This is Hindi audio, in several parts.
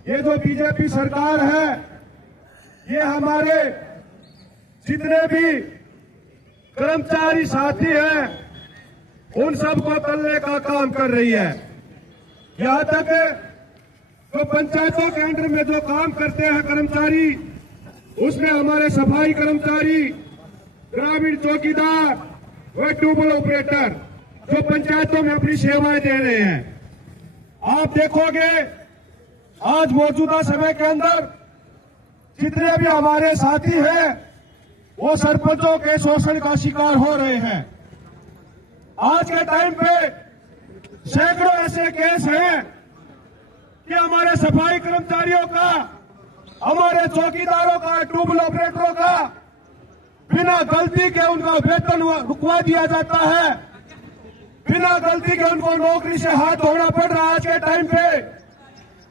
ये जो बीजेपी सरकार है, ये हमारे जितने भी कर्मचारी साथी हैं, उन सबको तलने का काम कर रही है। यहाँ तक जो पंचायतों के अंडर में जो काम करते हैं कर्मचारी, उसमें हमारे सफाई कर्मचारी, ग्रामीण चौकीदार व ट्यूबवेल ऑपरेटर जो पंचायतों में अपनी सेवाएं दे रहे हैं। आप देखोगे आज मौजूदा समय के अंदर जितने भी हमारे साथी हैं, वो सरपंचों के शोषण का शिकार हो रहे हैं। आज के टाइम पे सैकड़ों ऐसे केस हैं कि हमारे सफाई कर्मचारियों का, हमारे चौकीदारों का, ट्यूबवेल ऑपरेटरों का बिना गलती के उनका वेतन रुकवा दिया जाता है, बिना गलती के उनको नौकरी से हाथ धोना पड़ रहा है आज के टाइम पे।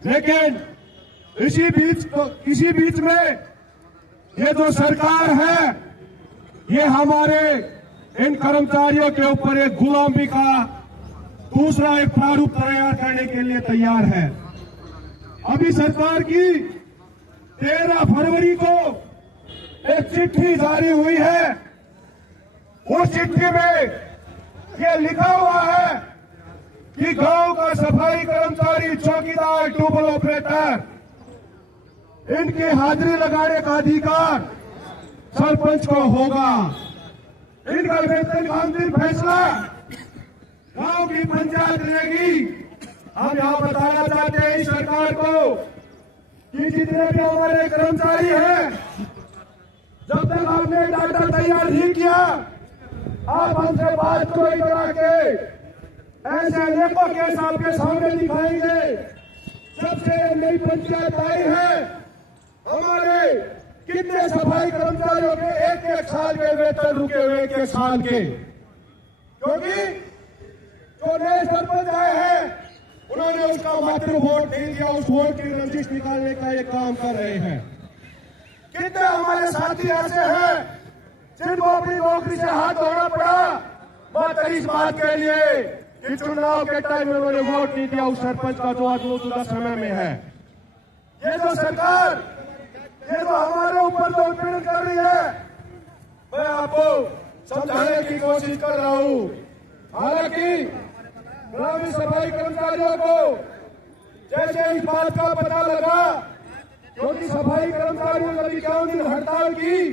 लेकिन इसी बीच में ये जो सरकार है, ये हमारे इन कर्मचारियों के ऊपर एक गुलामी का दूसरा एक प्रारूप तैयार करने के लिए तैयार है। अभी सरकार की 13 फरवरी को एक चिट्ठी जारी हुई है। उस चिट्ठी में ये लिखा हुआ है कि गांव का सफाई कर्मचारी, चौकीदार, ट्यूबवेल ऑपरेटर, इनकी हाजिरी लगाने का अधिकार सरपंच को होगा। इनका वेतन का अंतिम फैसला गांव की पंचायत लेगी। हम यहां बताना चाहते हैं इस सरकार को कि जितने भी हमारे कर्मचारी हैं, जब तक आपने डाटा तैयार नहीं किया, आप हमसे बात करो करा के ऐसे अनेकों केस आपके सामने दिखाएंगे। सबसे नई पंचायत आई है, हमारे कितने सफाई कर्मचारियों के एक साल के वेतन रुके हुए, एक साल के, क्योंकि जो नए सरपंच आए हैं उन्होंने उसका मात्र वोट नहीं दिया, उस वोट की रंजिश निकालने का ये काम कर रहे हैं। कितने हमारे साथी ऐसे हैं जिनको अपनी नौकरी से हाथ धोना पड़ा मात्र इस बात के लिए कि चुनाव के टाइम में उन्होंने वोट नहीं दिया उस सरपंच का जो आज मौजूदा समय में है। ये जो सरकार, ये जो हमारे ऊपर जो उत्पीड़न कर रही है, मैं आपको समझाने की कोशिश कर रहा हूं। हालांकि ग्रामीण सफाई कर्मचारियों को जैसे इस बात का पता लगा, क्योंकि सफाई कर्मचारियों ने 51 दिन हड़ताल की,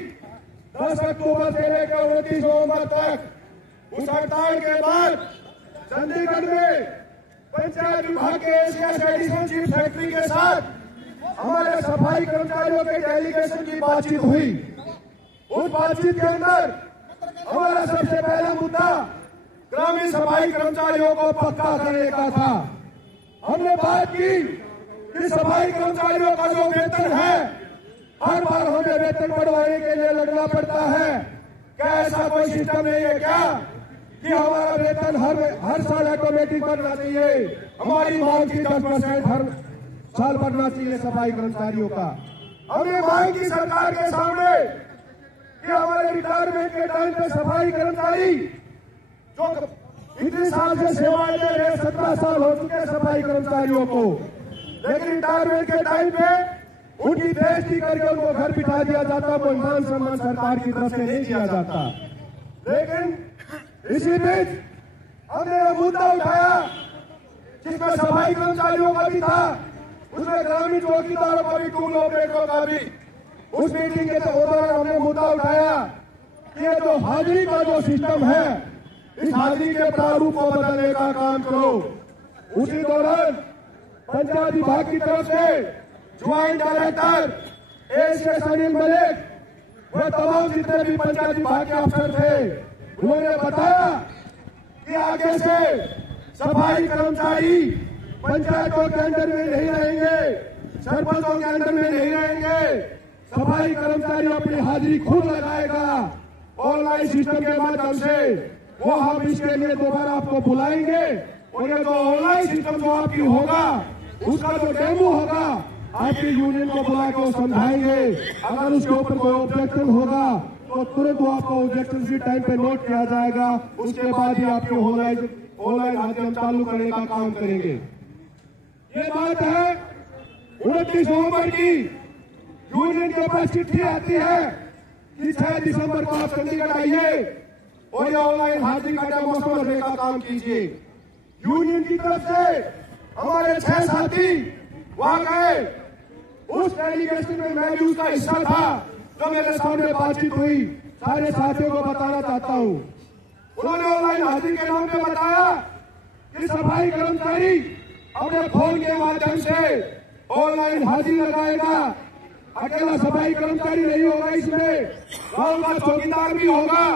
10 अक्टूबर से लेकर 29 नवंबर तक। उस हड़ताल के बाद चंडीगढ़ में पंचायत विभाग के एशिया एडिशन चीफ सेक्रेटरी के साथ हमारे सफाई कर्मचारियों के डेलीगेशन की बातचीत हुई। उस बातचीत के अंदर हमारा सबसे पहला मुद्दा ग्रामीण सफाई कर्मचारियों को पक्का करने का था। हमने बात की कि सफाई कर्मचारियों का जो वेतन है, हर बार हमें वेतन बढ़वाने के लिए लड़ना पड़ता है। क्या ऐसा कोई सिस्टम नहीं है क्या कि हमारा वेतन हर साल ऑटोमेटिक बढ़ना चाहिए? हमारी मांग की 10% हर साल बढ़ना चाहिए सफाई कर्मचारियों का। हमने मांग की सरकार के सामने कि हमारे रिटायरमेंट के टाइम पे सफाई कर्मचारी जो इतने साल से सेवाएं दे रहे, 17 साल हो चुके सफाई कर्मचारियों को, लेकिन रिटायरमेंट के टाइम पे उनकी बेइज्जती करके उनको घर बिठा दिया जाता, वो मान सम्मान सरकार की तरफ से नहीं दिया जाता। लेकिन इसी बीच हमने यह मुद्दा उठाया जिसमें सफाई कर्मचारियों का भी था, उसमें ग्रामीण चौकीदारों का भी, ट्यूबवेल ऑपरेटरों का भी। उस मीटिंग के दौरान हमने मुद्दा उठाया कि ये जो हाजिरी का जो सिस्टम है, इस हाजिरी के प्रारूप को बदलने का काम करो। उसी दौरान पंचायत विभाग की तरफ से joint director S Anil Malik व तमाम जितने भी पंचायत विभाग के अफसर थे, उन्होंने बताया कि आगे से सफाई कर्मचारी पंचायतों के अंडर में नहीं रहेंगे, सरपंचों के अंडर में नहीं रहेंगे। सफाई कर्मचारी अपनी हाजिरी खुद लगाएगा ऑनलाइन सिस्टम के माध्यम से। वो हम इसके लिए दोबारा आपको बुलाएंगे और ये जो ऑनलाइन सिस्टम जो आपकी होगा, उसका जो डेमो होगा, आपकी यूनियन को बुला के समझाएंगे। अगर उसके ऊपर कोई ऑब्जेक्शन होगा तो तुरंत वो आपको ऑब्जेक्शन भी टाइम पे नोट किया जाएगा। उसके बाद ही आपकी ऑनलाइन माध्यम चालू करने का काम करेंगे। ये बात है 29 नवंबर की यूनियन के पास चिट्ठी आती है कि 6 दिसंबर को आप चंडीगढ़ आइए और ये ऑनलाइन हाजिरी का डेमो समझने का काम कीजिए। यूनियन की तरफ से हमारे 6 साथी वहां गए। उस डेलीगेशन में मैं भी उसका हिस्सा था। जो मेरे सामने बातचीत हुई, सारे साथियों को बताना चाहता हूं। उन्होंने ऑनलाइन हाजिरी के नाम पे बताया कि सफाई कर्मचारी अपने फोन के माध्यम से ऑनलाइन हाजिरी लगाएगा। अकेला सफाई कर्मचारी नहीं होगा, इसमें गांव का चौकीदार भी होगा,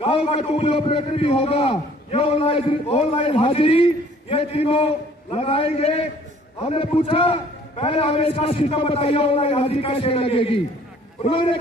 गांव का टूल ऑपरेटर भी होगा। ये ऑनलाइन हाजिरी ये तीनों लगाएंगे। हमने पूछा, पहले हमें इसका सिस्टम बताइए, ऑनलाइन हाजिरी कैसे लगेगी। उन्होंने